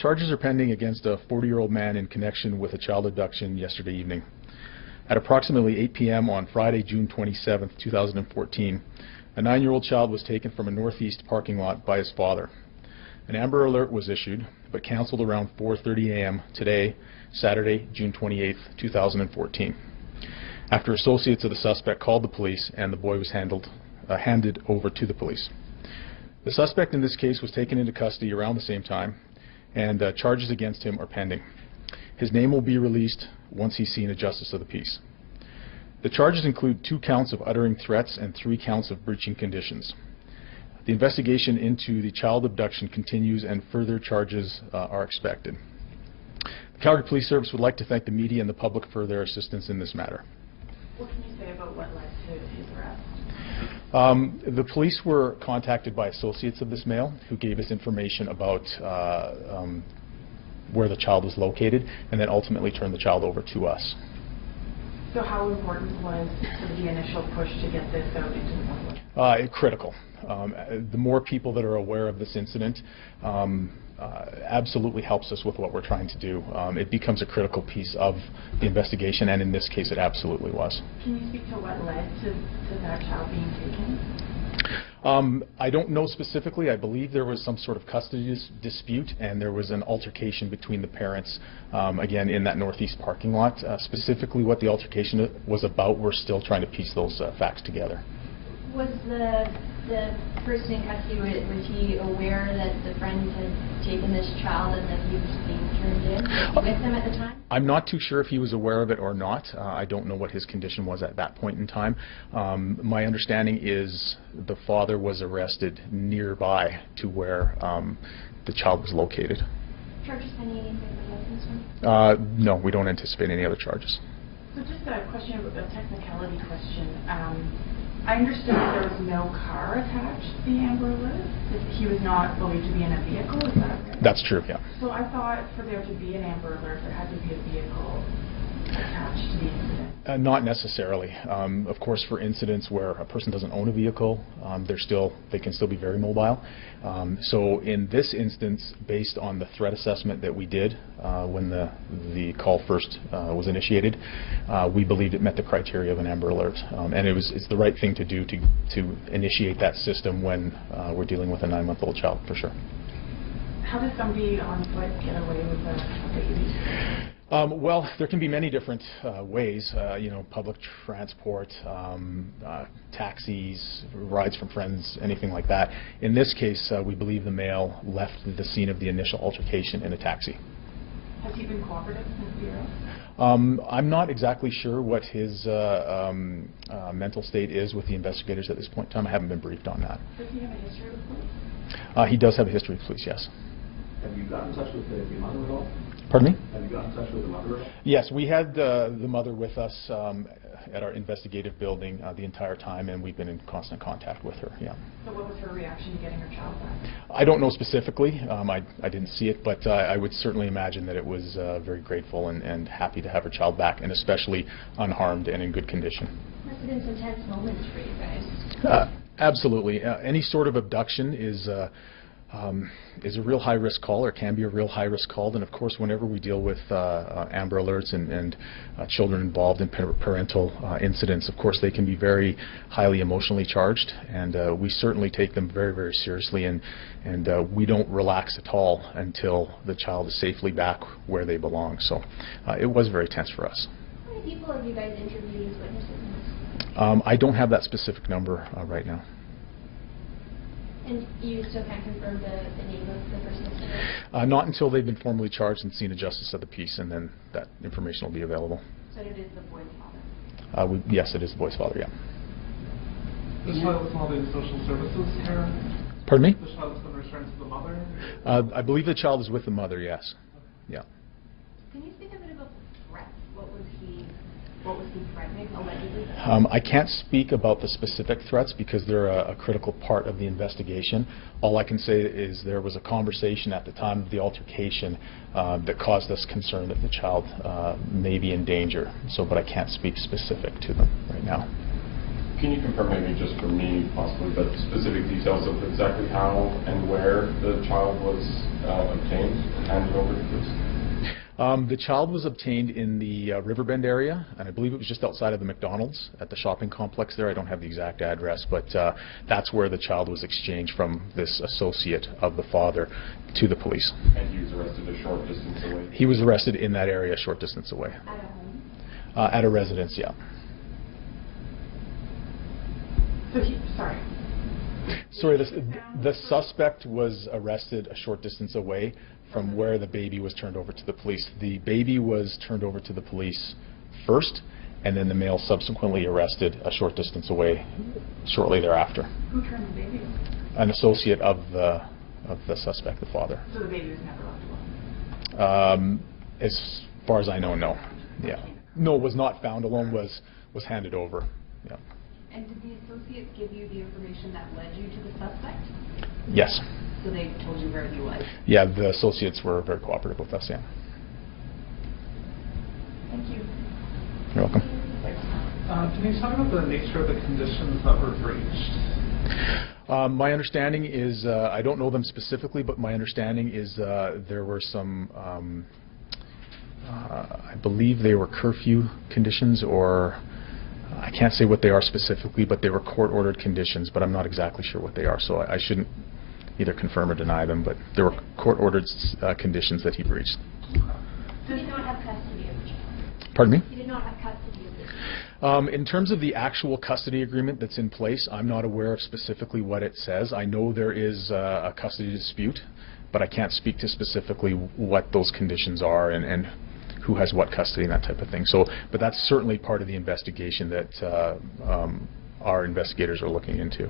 Charges are pending against a 40-year-old man in connection with a child abduction yesterday evening. At approximately 8 p.m. on Friday, June 27, 2014, a 9-year-old child was taken from a northeast parking lot by his father. An Amber Alert was issued, but canceled around 4:30 a.m. today, Saturday, June 28, 2014. After associates of the suspect called the police and the boy was handed over to the police. The suspect in this case was taken into custody around the same time, and charges against him are pending. His name will be released once he's seen a justice of the peace. The charges include 2 counts of uttering threats and 3 counts of breaching conditions. The investigation into the child abduction continues and further charges are expected. The Calgary Police Service would like to thank the media and the public for their assistance in this matter. What can you say about what led to his arrest? The police were contacted by associates of this male who gave us information about where the child was located, and then ultimately turned the child over to us. So how important was sort of the initial push to get this out into the public? Critical. The more people that are aware of this incident absolutely helps us with what we're trying to do. It becomes a critical piece of the investigation, and in this case it absolutely was. Can you speak to what led to that child being taken? I don't know specifically. I believe there was some sort of custody dispute, and there was an altercation between the parents, again, in that northeast parking lot. Specifically what the altercation was about, we're still trying to piece those facts together. Was the person in custody, was he aware that the friend had taken this child and that he was being turned in? Was he with them at the time? I'm not too sure if he was aware of it or not. I don't know what his condition was at that point in time. My understanding is the father was arrested nearby to where the child was located. Charges pending anything? No, we don't anticipate any other charges. So just a question, a technicality question. I understood that there was no car attached to the Amber Alert. He was not believed to be in a vehicle, is that right? That's true, yeah. So I thought for there to be an Amber Alert, there had to be a vehicle attached to the incident. Not necessarily. Of course, for incidents where a person doesn't own a vehicle, they can still be very mobile. So in this instance, based on the threat assessment that we did when the call first was initiated, we believed it met the criteria of an Amber Alert, and it's the right thing to do to initiate that system when we're dealing with a 9-month-old child, for sure. How does somebody on foot get away with a baby? Well, there can be many different ways, public transport, taxis, rides from friends, anything like that. In this case, we believe the male left the scene of the initial altercation in a taxi. Has he been cooperative since the arrest? I'm not exactly sure what his mental state is with the investigators at this point in time. I haven't been briefed on that. Does he have a history with police? He does have a history with police, yes. Have you gotten in touch with the mother at all? Pardon me? Have you gotten in touch with the mother at all? Yes, we had the mother with us at our investigative building the entire time, and we've been in constant contact with her, yeah. So what was her reaction to getting her child back? I don't know specifically. I didn't see it, but I would certainly imagine that it was very grateful and happy to have her child back, and especially unharmed and in good condition. Must have been some tense moments for you guys. Absolutely. Any sort of abduction is a real high-risk call, or can be a real high-risk call. And of course, whenever we deal with Amber Alerts and children involved in parental incidents, of course, they can be very highly emotionally charged, and we certainly take them very, very seriously, and we don't relax at all until the child is safely back where they belong. So it was very tense for us. How many people have you guys interviewed as witnesses in this? I don't have that specific number right now. And you still can't confirm the name of the person that's there? Not until they've been formally charged and seen a justice of the peace, and then that information will be available. So it is the boy's father? Yes, it is the boy's father, yeah. The child was held in social services here? Pardon me? The child has been returned to the mother? I believe the child is with the mother, yes. Yeah. Can you speak a bit about the threat? What was he threatening, allegedly? I can't speak about the specific threats because they're a critical part of the investigation. All I can say is there was a conversation at the time of the altercation that caused us concern that the child may be in danger. But I can't speak specific to them right now. Can you confirm, maybe just for me possibly, but specific details of exactly how and where the child was obtained and handed The child was obtained in the Riverbend area, and I believe it was just outside of the McDonald's at the shopping complex there. I don't have the exact address, but that's where the child was exchanged from this associate of the father to the police. And he was arrested a short distance away? He was arrested in that area, a short distance away. At a home? At a residence, yeah. So sorry. Sorry, the suspect was arrested a short distance away from where the baby was turned over to the police. The baby was turned over to the police first, and then the male subsequently arrested a short distance away shortly thereafter. Who turned the baby over? An associate of the suspect, the father. So the baby was never left alone? As far as I know, no. Yeah. No, was not found alone, was handed over. Yeah. And did the associates give you the information that led you to the suspect? Yes. So they told you where he was? Yeah, the associates were very cooperative with us, yeah. Thank you. You're welcome. Can you talk about the nature of the conditions that were breached? My understanding is, I don't know them specifically, but my understanding is there were some, I believe they were curfew conditions, or I can't say what they are specifically, but they were court-ordered conditions, but I'm not exactly sure what they are, so I shouldn't either confirm or deny them, but there were court-ordered conditions that he breached. He did not have custody of the child. Pardon me? He did not have custody of the child. In terms of the actual custody agreement that's in place, I'm not aware of specifically what it says. I know there is a custody dispute, but I can't speak to specifically what those conditions are and who has what custody and that type of thing. So, but that's certainly part of the investigation that our investigators are looking into.